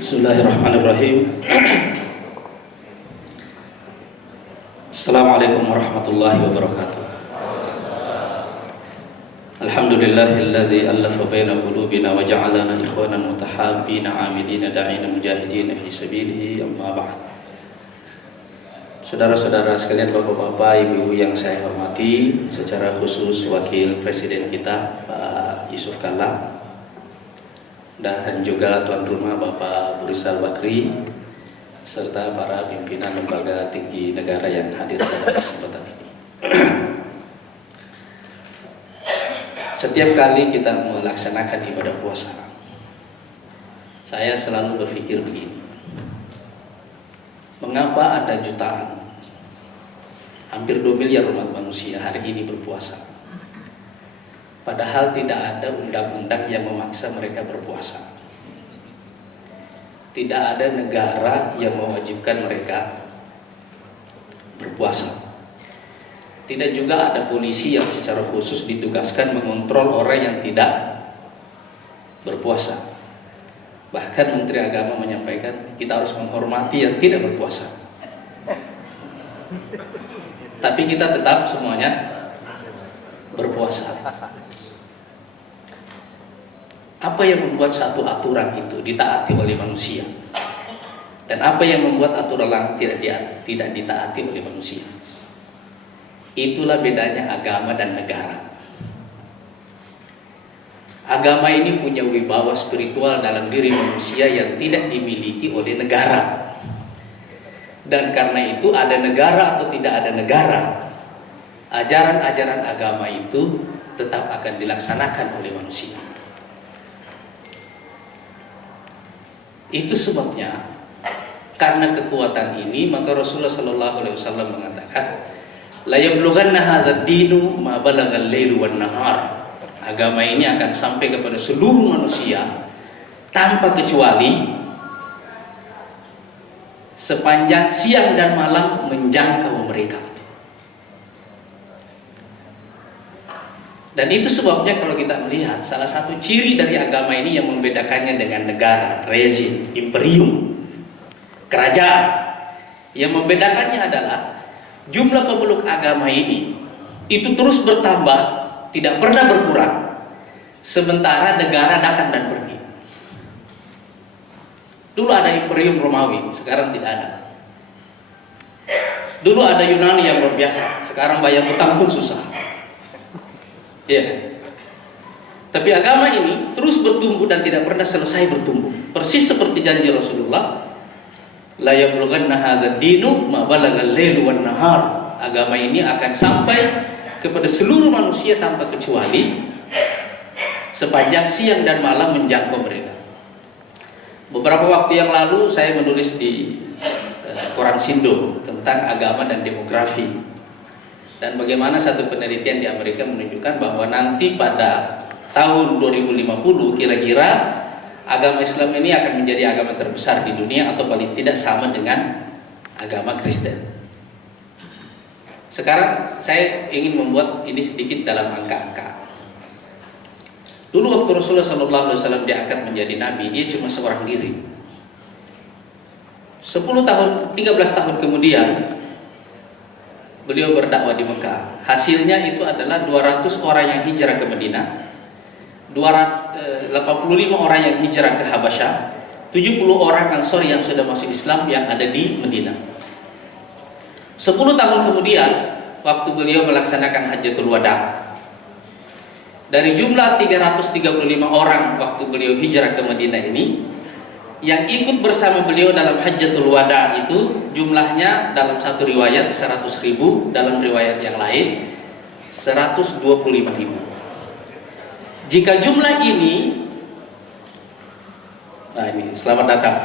Bismillahirrahmanirrahim. Assalamualaikum warahmatullahi wabarakatuh. Alhamdulillahilladzi allafa baina qulubina wa ja'alana ikhwanan mutahabbina 'amilina da'ina mujahidina fi sabilihi, amma ba'd. Saudara-saudara sekalian, bapak-bapak, ibu-ibu yang saya hormati, secara khusus Wakil Presiden kita Pak Yusuf Kalla, dan juga tuan rumah Bapak Burisal Bakri, serta para pimpinan lembaga tinggi negara yang hadir pada kesempatan ini. Setiap kali kita melaksanakan ibadah puasa, saya selalu berpikir begini: mengapa ada jutaan, hampir 2 miliar umat manusia hari ini berpuasa, padahal tidak ada undang-undang yang memaksa mereka berpuasa. Tidak ada negara yang mewajibkan mereka berpuasa. Tidak juga ada polisi yang secara khusus ditugaskan mengontrol orang yang tidak berpuasa. Bahkan Menteri Agama menyampaikan kita harus menghormati yang tidak berpuasa. Tapi kita tetap semuanya berpuasa. Apa yang membuat satu aturan itu ditaati oleh manusia, dan apa yang membuat aturan tidak ditaati oleh manusia? Itulah bedanya agama dan negara. Agama ini punya wibawa spiritual dalam diri manusia yang tidak dimiliki oleh negara. Dan karena itu, ada negara atau tidak ada negara, ajaran-ajaran agama itu tetap akan dilaksanakan oleh manusia. Itu sebabnya, karena kekuatan ini, maka Rasulullah SAW mengatakan, la yablughanna hadzal dinu ma balagal lailu wan nahar. Agama ini akan sampai kepada seluruh manusia tanpa kecuali, sepanjang siang dan malam menjangkau mereka. Dan itu sebabnya kalau kita melihat, salah satu ciri dari agama ini yang membedakannya dengan negara, rezim, imperium, kerajaan, yang membedakannya adalah jumlah pemeluk agama ini itu terus bertambah, tidak pernah berkurang, sementara negara datang dan pergi. Dulu ada imperium Romawi, sekarang tidak ada. Dulu ada Yunani yang luar biasa, sekarang bayar utang pun susah. Ya. Tapi agama ini terus bertumbuh dan tidak pernah selesai bertumbuh. Persis seperti janji Rasulullah, la yablughanna hadzal dinu ma balagal lailu wan nahar. Agama ini akan sampai kepada seluruh manusia tanpa kecuali, sepanjang siang dan malam menjangkau mereka. Beberapa waktu yang lalu saya menulis di koran Sindo tentang agama dan demografi. Dan bagaimana satu penelitian di Amerika menunjukkan bahwa nanti pada tahun 2050 kira-kira agama Islam ini akan menjadi agama terbesar di dunia, atau paling tidak sama dengan agama Kristen. Sekarang saya ingin membuat ini sedikit dalam angka-angka. Dulu waktu Rasulullah SAW diangkat menjadi nabi, dia cuma seorang diri. 13 tahun kemudian beliau berdakwah di Mekah. Hasilnya itu adalah 200 orang yang hijrah ke Madinah, 85 orang yang hijrah ke Habasyah, 70 orang Ansor yang sudah masuk Islam yang ada di Madinah. 10 tahun kemudian, waktu beliau melaksanakan Hajjatul Wada, dari jumlah 335 orang waktu beliau hijrah ke Madinah ini, yang ikut bersama beliau dalam Hajjatul Wada itu jumlahnya dalam satu riwayat 100.000, dalam riwayat yang lain 125.000. Jika jumlah ini, nah ini selamat datang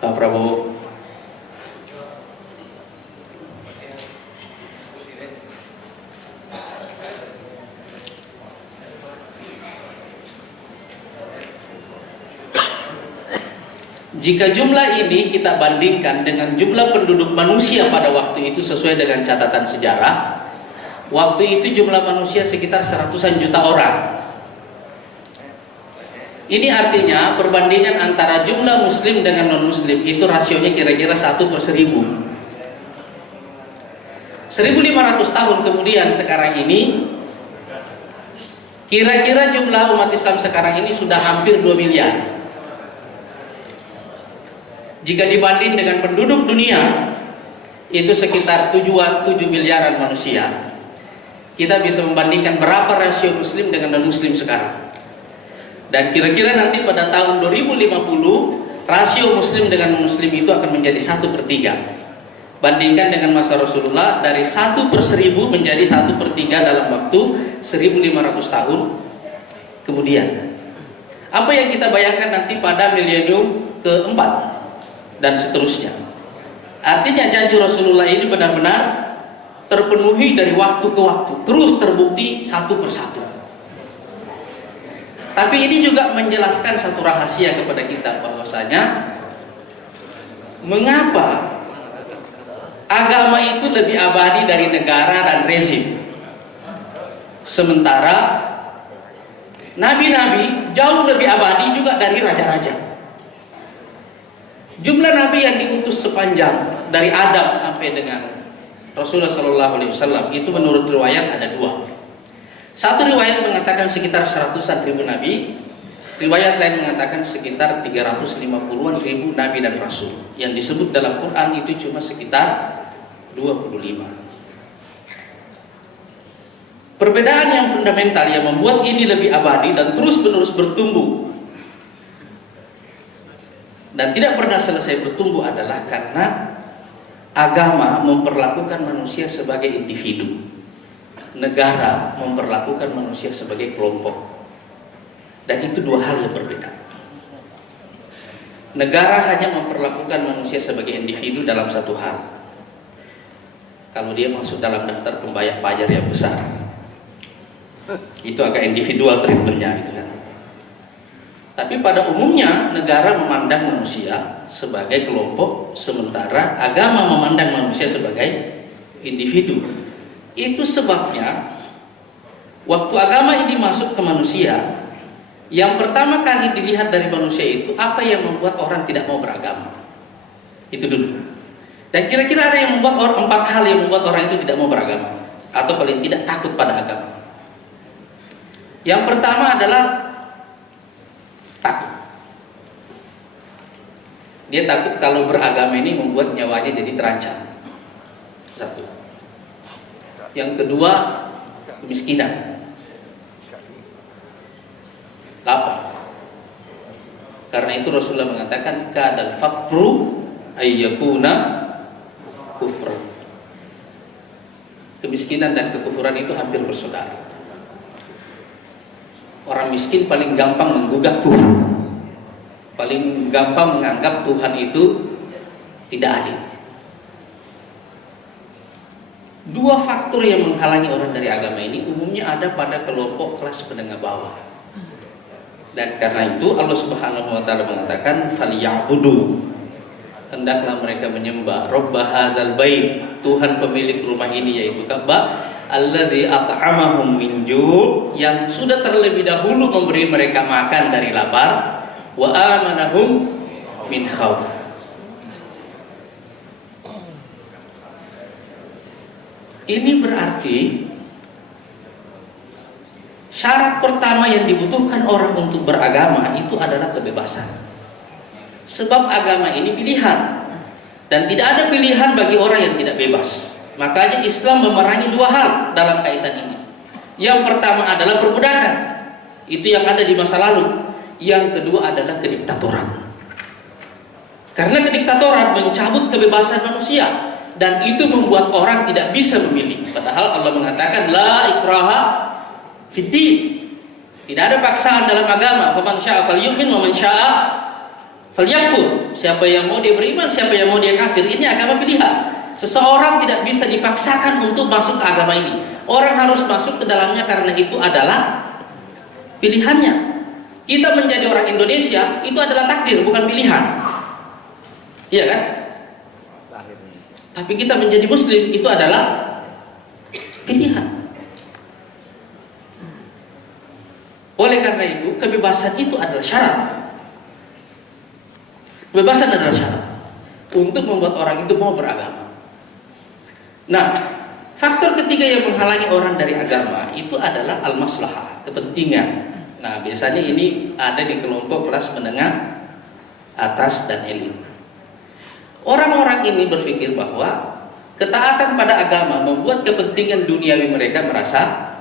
Pak Prabowo. Jika jumlah ini kita bandingkan dengan jumlah penduduk manusia pada waktu itu sesuai dengan catatan sejarah, waktu itu jumlah manusia sekitar 100-an juta orang. Ini artinya perbandingan antara jumlah muslim dengan non-muslim itu rasionya kira-kira 1/1000. 1500 tahun kemudian sekarang ini, kira-kira jumlah umat Islam sekarang ini sudah hampir 2 miliar. Jika dibanding dengan penduduk dunia, itu sekitar 7 miliaran manusia. Kita bisa membandingkan berapa rasio muslim dengan non-muslim sekarang. Dan kira-kira nanti pada tahun 2050, rasio muslim dengan muslim itu akan menjadi 1/3. Bandingkan dengan masa Rasulullah, dari 1/1000 menjadi 1/3 dalam waktu 1500 tahun kemudian. Apa yang kita bayangkan nanti pada milenium keempat dan seterusnya. Artinya janji Rasulullah ini benar-benar terpenuhi dari waktu ke waktu, terus terbukti satu persatu. Tapi ini juga menjelaskan satu rahasia kepada kita, bahwasanya mengapa agama itu lebih abadi dari negara dan rezim, sementara nabi-nabi jauh lebih abadi juga dari raja-raja. Jumlah nabi yang diutus sepanjang dari Adam sampai dengan Rasulullah SAW itu menurut riwayat ada 2. Satu riwayat mengatakan sekitar 100-an ribu nabi, riwayat lain mengatakan sekitar 350-an ribu nabi dan rasul. Yang disebut dalam Quran itu cuma sekitar 25. Perbedaan yang fundamental yang membuat ini lebih abadi dan terus-menerus bertumbuh dan tidak pernah selesai bertumbuh adalah karena agama memperlakukan manusia sebagai individu. Negara memperlakukan manusia sebagai kelompok, dan itu 2 hal yang berbeda. Negara hanya memperlakukan manusia sebagai individu dalam satu hal, kalau dia masuk dalam daftar pembayar pajak yang besar, itu agak individual treatmentnya gitu kan. Tapi pada umumnya negara memandang manusia sebagai kelompok, sementara agama memandang manusia sebagai individu. Itu sebabnya waktu agama ini masuk ke manusia, yang pertama kali dilihat dari manusia itu apa yang membuat orang tidak mau beragama. Itu dulu. Dan kira-kira ada yang membuat orang, 4 hal yang membuat orang itu tidak mau beragama, atau paling tidak takut pada agama. Yang pertama adalah takut. Dia takut kalau beragama ini membuat nyawanya jadi terancam. Satu. Yang kedua, kemiskinan, lapar. Karena itu Rasulullah mengatakan kadal faqru ayyakuna kufran. Kemiskinan dan kekufuran itu hampir bersaudara. Orang miskin paling gampang menggugat Tuhan, paling gampang menganggap Tuhan itu tidak adil. 2 faktor yang menghalangi orang dari agama ini umumnya ada pada kelompok kelas menengah bawah. Dan karena itu Allah Subhanahu wa taala mengatakan falyabudu, hendaklah mereka menyembah Rabb hadzal bait, Tuhan pemilik rumah ini yaitu Ka'bah, allazi at'amahum min ju', yang sudah terlebih dahulu memberi mereka makan dari lapar, wa amanahum min khauf. Ini berarti syarat pertama yang dibutuhkan orang untuk beragama itu adalah kebebasan. Sebab agama ini pilihan, dan tidak ada pilihan bagi orang yang tidak bebas. Makanya Islam memerangi 2 hal dalam kaitan ini. Yang pertama adalah perbudakan, itu yang ada di masa lalu. Yang kedua adalah kediktatoran. Karena kediktatoran mencabut kebebasan manusia, dan itu membuat orang tidak bisa memilih. Padahal Allah mengatakan la ikraha fiddin, tidak ada paksaan dalam agama. Faman syaa'a falyu'min wa man syaa'a falyakfur. Siapa yang mau dia beriman, siapa yang mau dia kafir. Ini agama pilihan. Seseorang tidak bisa dipaksakan untuk masuk ke agama ini. Orang harus masuk ke dalamnya karena itu adalah pilihannya. Kita menjadi orang Indonesia itu adalah takdir, bukan pilihan. Iya kan? Tapi kita menjadi muslim itu adalah pilihan. Oleh karena itu, kebebasan itu adalah syarat. Kebebasan adalah syarat untuk membuat orang itu mau beragama. Nah, faktor ketiga yang menghalangi orang dari agama itu adalah al-maslahah, kepentingan. Nah, biasanya ini ada di kelompok kelas menengah atas dan elit. Orang-orang ini berpikir bahwa ketaatan pada agama membuat kepentingan duniawi mereka merasa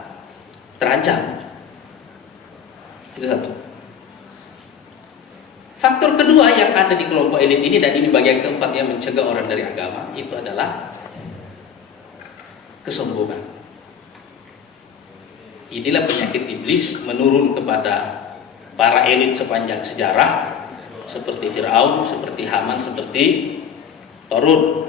terancam. Itu satu. Faktor kedua yang ada di kelompok elit ini, dan ini bagian keempat yang mencegah orang dari agama, itu adalah kesombongan. Inilah penyakit iblis menurun kepada para elit sepanjang sejarah, seperti Firaun, seperti Haman, seperti Qarun.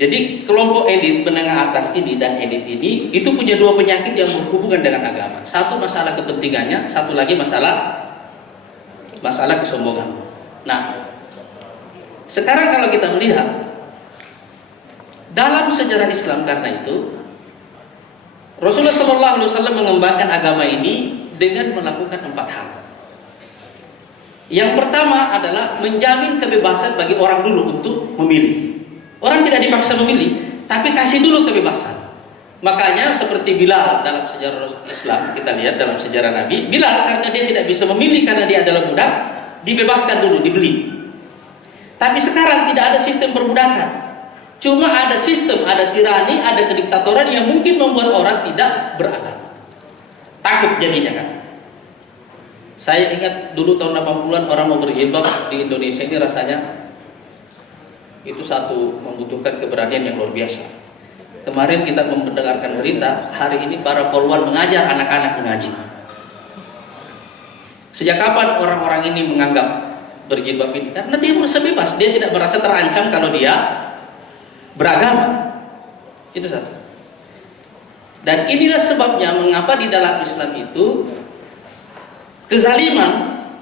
Jadi kelompok elit menengah atas ini dan elit ini itu punya dua penyakit yang berhubungan dengan agama. Satu masalah kepentingannya, satu lagi masalah kesombongan. Nah, sekarang kalau kita melihat dalam sejarah Islam, karena itu Rasulullah SAW mengembangkan agama ini dengan melakukan 4 hal. Yang pertama adalah menjamin kebebasan bagi orang dulu untuk memilih. Orang tidak dipaksa memilih, tapi kasih dulu kebebasan. Makanya seperti Bilal dalam sejarah Islam, kita lihat dalam sejarah Nabi, Bilal karena dia tidak bisa memilih karena dia adalah budak, dibebaskan dulu, dibeli. Tapi sekarang tidak ada sistem perbudakan. Cuma ada sistem, ada tirani, ada kediktatoran yang mungkin membuat orang tidak beragama. Takut jadinya kan. Saya ingat dulu tahun 80-an orang mau berjilbab di Indonesia ini rasanya itu satu membutuhkan keberanian yang luar biasa. Kemarin kita mendengarkan berita, hari ini para polwan mengajar anak-anak mengaji. Sejak kapan orang-orang ini menganggap berjilbab ini? Karena dia merasa bebas, dia tidak merasa terancam kalau dia beragama. Itu satu. Dan inilah sebabnya mengapa di dalam Islam itu kezaliman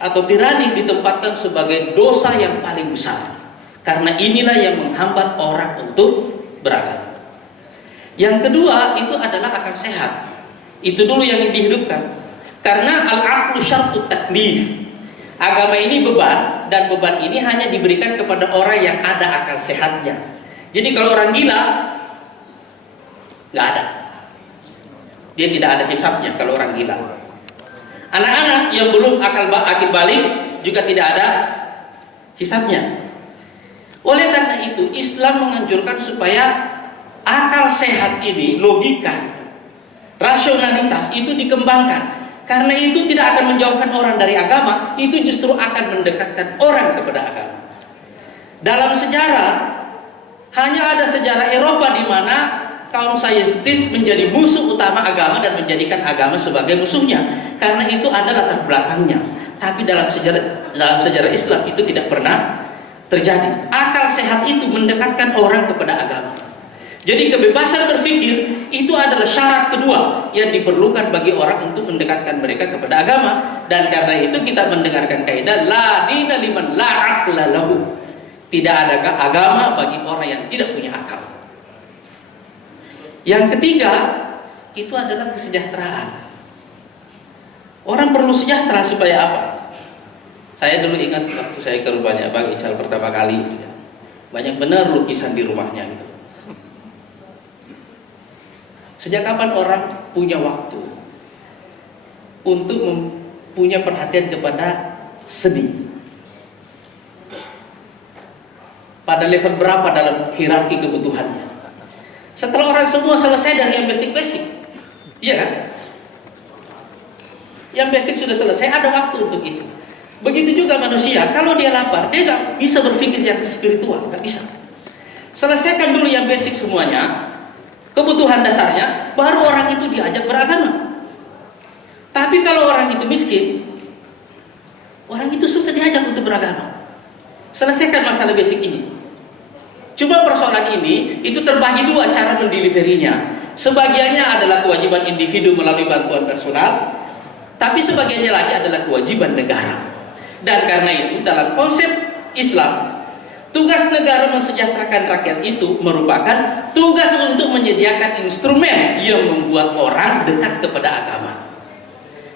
atau tirani ditempatkan sebagai dosa yang paling besar. Karena inilah yang menghambat orang untuk beragama. Yang kedua itu adalah akal sehat. Itu dulu yang dihidupkan. Karena al-aqlu syartut taklif. Agama ini beban, dan beban ini hanya diberikan kepada orang yang ada akal sehatnya. Jadi kalau orang gila nggak ada. Dia tidak ada hisabnya kalau orang gila. Anak-anak yang belum akil balik juga tidak ada hisabnya. Oleh karena itu Islam menganjurkan supaya akal sehat ini, logika, rasionalitas itu dikembangkan. Karena itu tidak akan menjauhkan orang dari agama, itu justru akan mendekatkan orang kepada agama. Dalam sejarah hanya ada sejarah Eropa di mana kaum saintis menjadi musuh utama agama dan menjadikan agama sebagai musuhnya. Karena itu ada latar belakangnya. Tapi dalam sejarah Islam itu tidak pernah terjadi. Akal sehat itu mendekatkan orang kepada agama. Jadi kebebasan berpikir itu adalah syarat kedua yang diperlukan bagi orang untuk mendekatkan mereka kepada agama. Dan karena itu kita mendengarkan kaidah la dina liman la aqla lahu. Tidak ada agama bagi orang yang tidak punya akal. Yang ketiga itu adalah kesejahteraan. Orang perlu sejahtera supaya apa? Saya dulu ingat waktu saya ke rumahnya Bang Ical pertama kali itu ya. Banyak benar lukisan di rumahnya gitu. Sejak kapan orang punya waktu untuk punya perhatian kepada seni? Pada level berapa dalam hierarki kebutuhannya? Setelah orang semua selesai dari yang basic-basic, iya kan? Yang basic sudah selesai, ada waktu untuk itu. Begitu juga manusia, kalau dia lapar, dia nggak bisa berpikir yang spiritual, nggak bisa. Selesaikan dulu yang basic semuanya, kebutuhan dasarnya, baru orang itu diajak beragama. Tapi kalau orang itu miskin, orang itu susah diajak untuk beragama. Selesaikan masalah basic ini. Cuma persoalan ini itu terbagi dua cara mendeliverinya. Sebagiannya adalah kewajiban individu melalui bantuan personal, tapi sebagiannya lagi adalah kewajiban negara. Dan karena itu dalam konsep Islam, tugas negara mensejahterakan rakyat itu merupakan tugas untuk menyediakan instrumen yang membuat orang dekat kepada agama.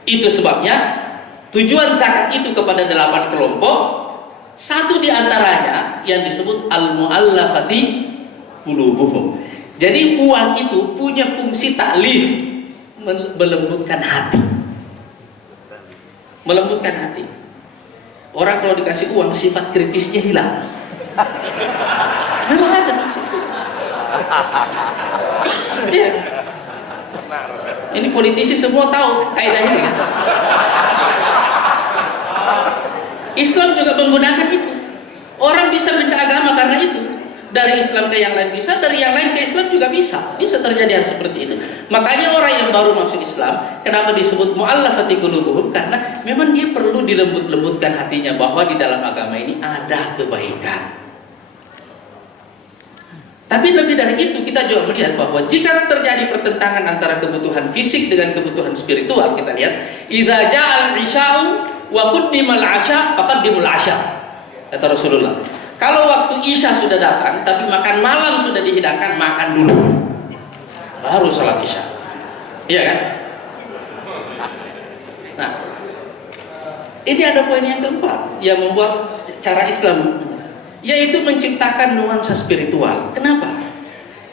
Itu sebabnya tujuan zakat itu kepada 8 kelompok. Satu di antaranya yang disebut al-mu'allafati qulubuhum. Jadi uang itu punya fungsi taklif, melembutkan hati. Melembutkan hati. Orang kalau dikasih uang sifat kritisnya hilang. Memang ada maksud itu. Ya. Ini politisi semua tahu kaidah ini kan? Islam juga menggunakan itu. Orang bisa pindah agama karena itu. Dari Islam ke yang lain bisa, dari yang lain ke Islam juga bisa. Bisa terjadi hal seperti itu. Makanya orang yang baru masuk Islam, kenapa disebut mu'allafati qulubuhum? Karena memang dia perlu dilembut-lembutkan hatinya bahwa di dalam agama ini ada kebaikan. Tapi lebih dari itu, kita juga melihat bahwa jika terjadi pertentangan antara kebutuhan fisik dengan kebutuhan spiritual, kita lihat idza ja'al isya'u wa quddimal 'asya faqaddimul 'asya, kata Rasulullah. Kalau waktu isya sudah datang tapi makan malam sudah dihidangkan, makan dulu baru salat isya. Iya kan? Nah, ini ada poin yang keempat yang membuat cara Islam, yaitu menciptakan nuansa spiritual. Kenapa?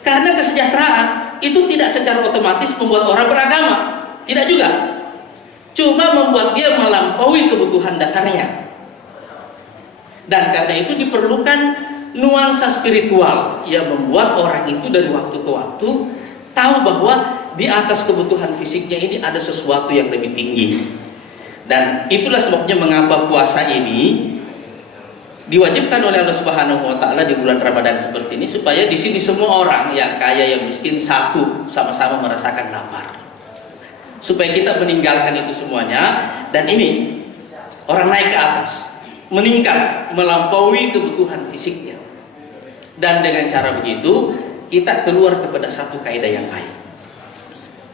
Karena kesejahteraan itu tidak secara otomatis membuat orang beragama. Tidak juga. Cuma membuat dia melampaui kebutuhan dasarnya. Dan karena itu diperlukan nuansa spiritual yang membuat orang itu dari waktu ke waktu tahu bahwa di atas kebutuhan fisiknya ini ada sesuatu yang lebih tinggi. Dan itulah sebabnya mengapa puasa ini diwajibkan oleh Allah Subhanahu wa taala di bulan Ramadan seperti ini, supaya di sini semua orang yang kaya yang miskin satu sama-sama merasakan lapar. Supaya kita meninggalkan itu semuanya dan ini orang naik ke atas, meningkat, melampaui kebutuhan fisiknya. Dan dengan cara begitu kita keluar kepada satu kaidah yang lain.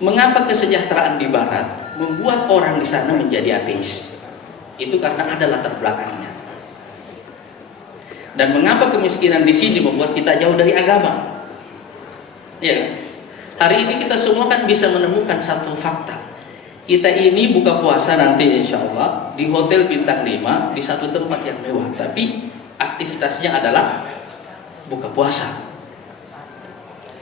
Mengapa kesejahteraan di barat membuat orang di sana menjadi ateis? Itu karena ada latar belakangnya. Dan mengapa kemiskinan di sini membuat kita jauh dari agama? Ya, hari ini kita semua kan bisa menemukan satu fakta. Kita ini buka puasa nanti insya Allah di hotel bintang 5 di satu tempat yang mewah, tapi aktivitasnya adalah buka puasa.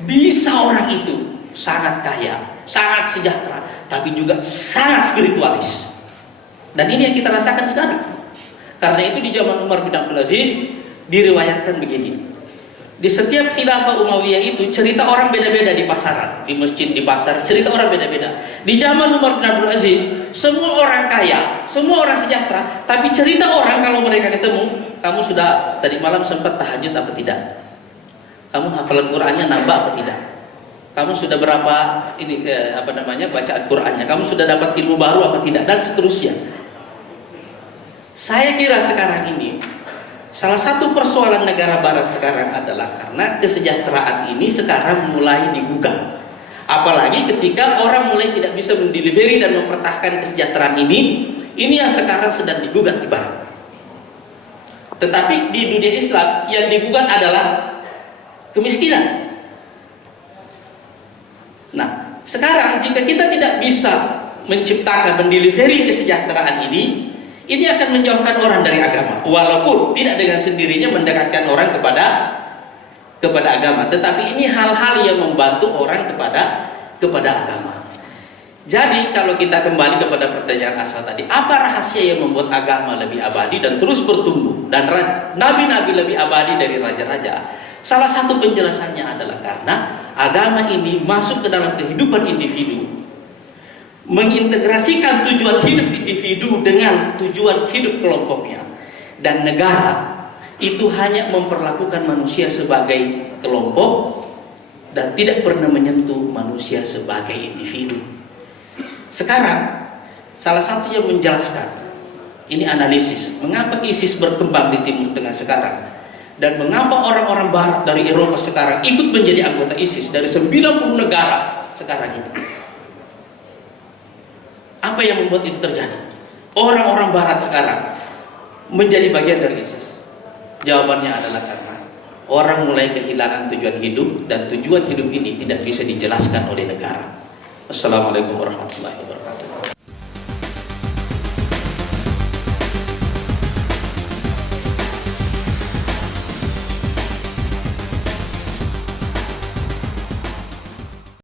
Bisa orang itu sangat kaya, sangat sejahtera, tapi juga sangat spiritualis. Dan ini yang kita rasakan sekarang. Karena itu di zaman Umar bin Abdul Aziz diriwayatkan begini. Di setiap khilafah Umayyah itu cerita orang beda-beda di pasaran, di masjid, di pasar, cerita orang beda-beda. Di zaman Umar bin Abdul Aziz, semua orang kaya, semua orang sejahtera, tapi cerita orang kalau mereka ketemu, kamu sudah tadi malam sempat tahajud apa tidak? Kamu hafalan Qur'annya nambah apa tidak? Kamu sudah berapa ini bacaan Qur'annya? Kamu sudah dapat ilmu baru apa tidak? Dan seterusnya. Saya kira sekarang ini salah satu persoalan negara barat sekarang adalah karena kesejahteraan ini sekarang mulai digugat. Apalagi ketika orang mulai tidak bisa mendelivery dan mempertahankan kesejahteraan ini yang sekarang sedang digugat di barat. Tetapi di dunia Islam yang digugat adalah kemiskinan. Nah, sekarang jika kita tidak bisa menciptakan, mendelivery kesejahteraan ini akan menjauhkan orang dari agama, walaupun tidak dengan sendirinya mendekatkan orang kepada agama, tetapi ini hal-hal yang membantu orang kepada agama. Jadi kalau kita kembali kepada pertanyaan asal tadi, apa rahasia yang membuat agama lebih abadi dan terus bertumbuh, dan nabi-nabi lebih abadi dari raja-raja? Salah satu penjelasannya adalah karena agama ini masuk ke dalam kehidupan individu, mengintegrasikan tujuan hidup individu dengan tujuan hidup kelompoknya. Dan negara itu hanya memperlakukan manusia sebagai kelompok dan tidak pernah menyentuh manusia sebagai individu. Sekarang salah satu yang menjelaskan ini analisis mengapa ISIS berkembang di Timur Tengah sekarang, dan mengapa orang-orang barat dari Eropa sekarang ikut menjadi anggota ISIS dari 90 negara sekarang ini. Apa yang membuat itu terjadi? Orang-orang barat sekarang menjadi bagian dari ISIS. Jawabannya adalah karena orang mulai kehilangan tujuan hidup, dan tujuan hidup ini tidak bisa dijelaskan oleh negara. Assalamualaikum warahmatullahi wabarakatuh.